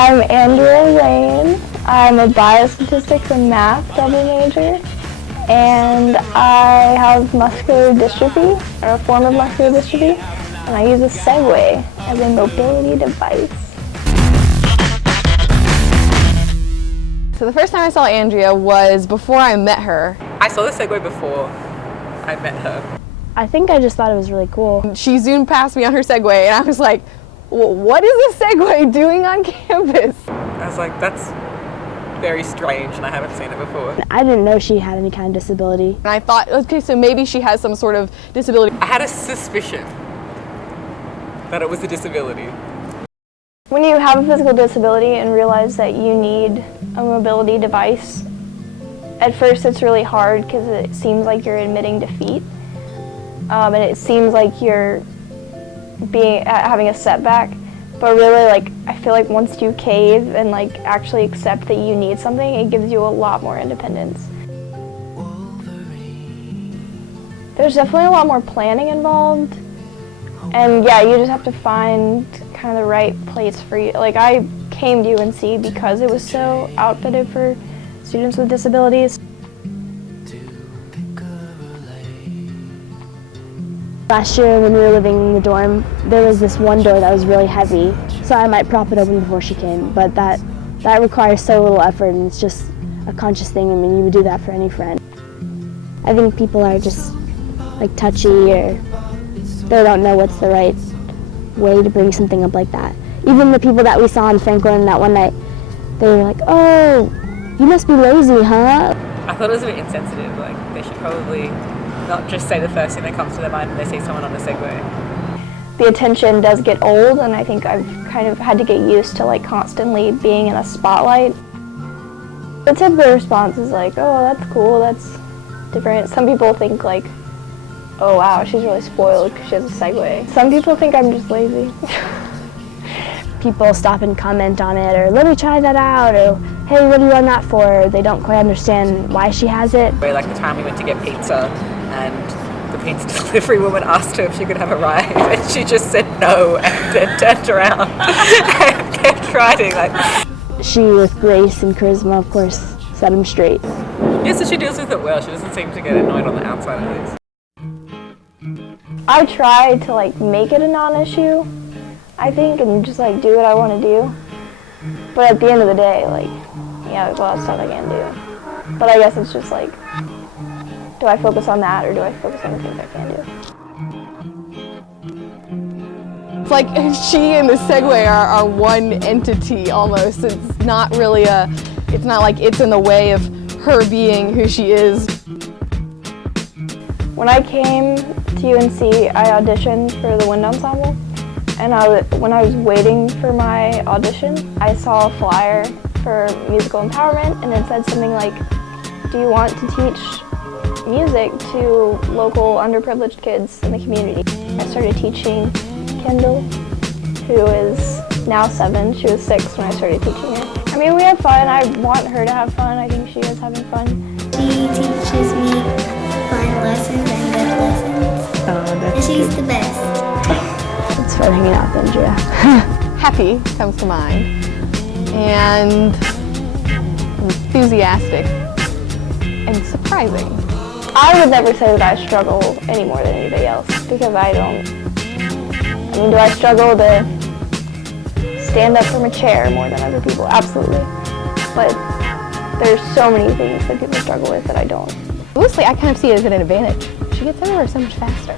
I'm Andrea Lane. I'm a biostatistics and math double major, and I have muscular dystrophy, or a form of muscular dystrophy, and I use a Segway as a mobility device. So the first time I saw Andrea was before I met her. I saw the Segway before I met her. I think I just thought it was really cool. She zoomed past me on her Segway, and I was like, well, what is a Segway doing on campus? I was like, that's very strange, and I haven't seen it before. I didn't know she had any kind of disability. And I thought, okay, so maybe she has some sort of disability. I had a suspicion that it was a disability. When you have a physical disability and realize that you need a mobility device, at first it's really hard because it seems like you're admitting defeat. And it seems like you're having a setback, but really, I feel like once you cave and actually accept that you need something, it gives you a lot more independence. There's definitely a lot more planning involved, and yeah, you just have to find kind of the right place for you. I came to UNC because it was so outfitted for students with disabilities. Last year when we were living in the dorm, there was this one door that was really heavy, so I might prop it open before she came, but that requires so little effort, and it's just a conscious thing. I mean, you would do that for any friend. I think people are just touchy, or they don't know what's the right way to bring something up like that. Even the people that we saw in Franklin that one night, they were like, oh, you must be lazy, huh? I thought it was a bit insensitive. They should probably not just say the first thing that comes to their mind when they see someone on a Segway. The attention does get old, and I think I've kind of had to get used to constantly being in a spotlight. The typical response is oh, that's cool, that's different. Some people think oh wow, she's really spoiled because she has a Segway. Some people think I'm just lazy. People stop and comment on it, or let me try that out, or hey, what do you want that for? They don't quite understand why she has it. The time we went to get pizza, and the pizza delivery woman asked her if she could have a ride, and she just said no, and then turned around and kept riding. She, with grace and charisma, of course, set him straight. Yeah, so she deals with it well. She doesn't seem to get annoyed on the outside at least. I try to make it a non-issue, I think, and just do what I want to do. But at the end of the day, yeah, there's a lot of stuff I can't do. But I guess it's just do I focus on that, or do I focus on the things I can do? It's like she and the Segway are one entity almost. It's not really it's not like it's in the way of her being who she is. When I came to UNC, I auditioned for the wind ensemble, and when I was waiting for my audition, I saw a flyer for musical empowerment, and it said something like, do you want to teach music to local underprivileged kids in the community? I started teaching Kendall, who is now 7. She was 6 when I started teaching her. I mean, we have fun. I want her to have fun. I think she is having fun. She teaches me fun lessons and good lessons. Oh, that's She's the best. It's fun hanging out with Andrea. Happy comes to mind, and enthusiastic, and surprising. I would never say that I struggle any more than anybody else, because I don't. I mean, do I struggle to stand up from a chair more than other people? Absolutely. But there's so many things that people struggle with that I don't. Loosely, I kind of see it as an advantage. She gets everywhere so much faster.